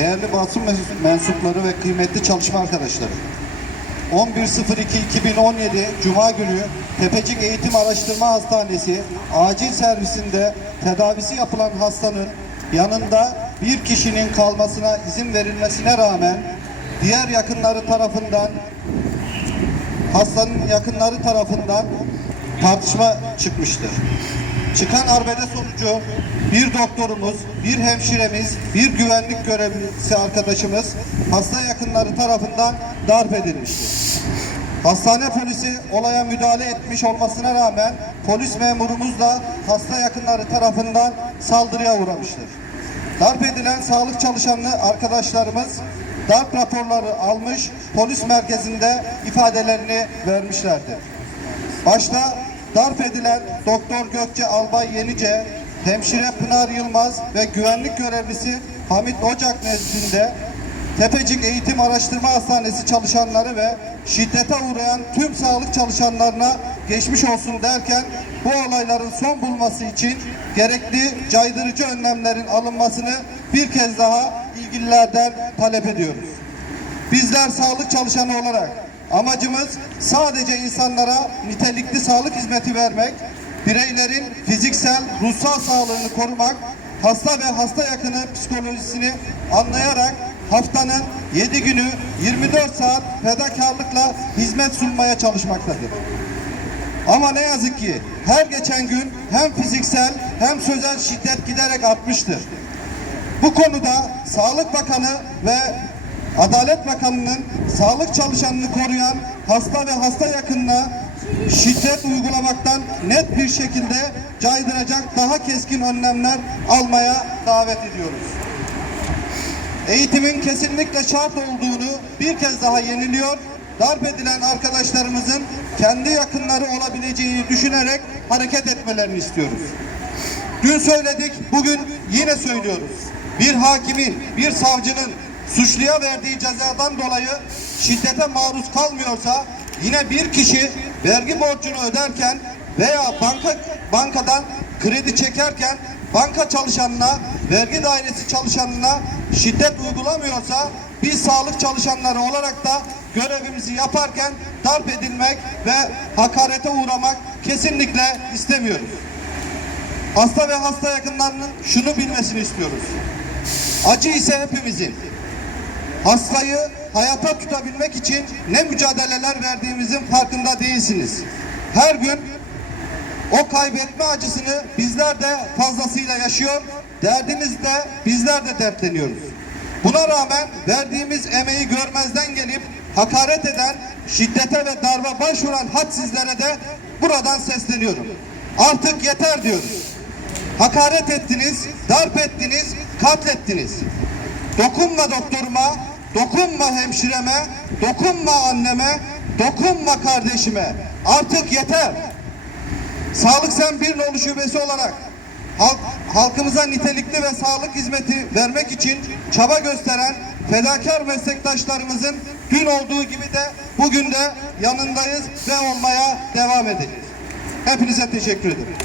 değerli basın mens- mensupları ve kıymetli çalışma arkadaşları. 11.02.2017 Cuma günü Tepecik Eğitim Araştırma Hastanesi acil servisinde tedavisi yapılan hastanın yanında bir kişinin kalmasına izin verilmesine rağmen diğer yakınları tarafından hastanın yakınları tarafından tartışma çıkmıştır. Çıkan arbede sonucu bir doktorumuz, bir hemşiremiz, bir güvenlik görevlisi arkadaşımız hasta yakınları tarafından darp edilmiştir. Hastane polisi olaya müdahale etmiş olmasına rağmen polis memurumuz da hasta yakınları tarafından saldırıya uğramıştır. Darp edilen sağlık çalışanlı arkadaşlarımız darp raporları almış, polis merkezinde ifadelerini vermişlerdir. Başta darp edilen Doktor Gökçe Albay Yenice, hemşire Pınar Yılmaz ve güvenlik görevlisi Hamit Ocak nezdinde Tepecik Eğitim Araştırma Hastanesi çalışanları ve şiddete uğrayan tüm sağlık çalışanlarına geçmiş olsun derken bu olayların son bulması için gerekli caydırıcı önlemlerin alınmasını bir kez daha ilgililerden talep ediyoruz. Bizler sağlık çalışanı olarak amacımız sadece insanlara nitelikli sağlık hizmeti vermek, bireylerin fiziksel, ruhsal sağlığını korumak, hasta ve hasta yakını psikolojisini anlayarak haftanın 7 günü 24 saat fedakarlıkla hizmet sunmaya çalışmaktadır. Ama ne yazık ki her geçen gün hem fiziksel hem sözel şiddet giderek artmıştır. Bu konuda Sağlık Bakanı ve Adalet Bakanı'nın sağlık çalışanını koruyan hasta ve hasta yakınına şiddet uygulamaktan net bir şekilde caydıracak daha keskin önlemler almaya davet ediyoruz. Eğitimin kesinlikle şart olduğunu bir kez daha yeniliyor. Darp edilen arkadaşlarımızın kendi yakınları olabileceğini düşünerek hareket etmelerini istiyoruz. Dün söyledik, bugün yine söylüyoruz. Bir hakimin, bir savcının suçluya verdiği cezadan dolayı şiddete maruz kalmıyorsa yine bir kişi vergi borcunu öderken veya banka bankadan kredi çekerken banka çalışanına, vergi dairesi çalışanına şiddet uygulamıyorsa biz sağlık çalışanları olarak da görevimizi yaparken darp edilmek ve hakarete uğramak kesinlikle istemiyoruz. Hasta ve hasta yakınlarının şunu bilmesini istiyoruz. Acı ise hepimizin. Hastayı hayata tutabilmek için ne mücadeleler verdiğimizin farkında değilsiniz. Her gün o kaybetme acısını bizler de fazlasıyla yaşıyor, derdinizle bizler de dertleniyoruz. Buna rağmen verdiğimiz emeği görmezden gelip hakaret eden, şiddete ve darbe başvuran hadsizlere de buradan sesleniyorum. Artık yeter diyoruz. Hakaret ettiniz, darp ettiniz, katlettiniz. Dokunma doktoruma, dokunma hemşireme, dokunma anneme, dokunma kardeşime. Artık yeter. Sağlık Sen Bir Nolu Şubesi olarak halk, halkımıza nitelikli ve sağlık hizmeti vermek için çaba gösteren fedakar meslektaşlarımızın dün olduğu gibi de bugün de yanındayız ve olmaya devam edeceğiz. Hepinize teşekkür ederim.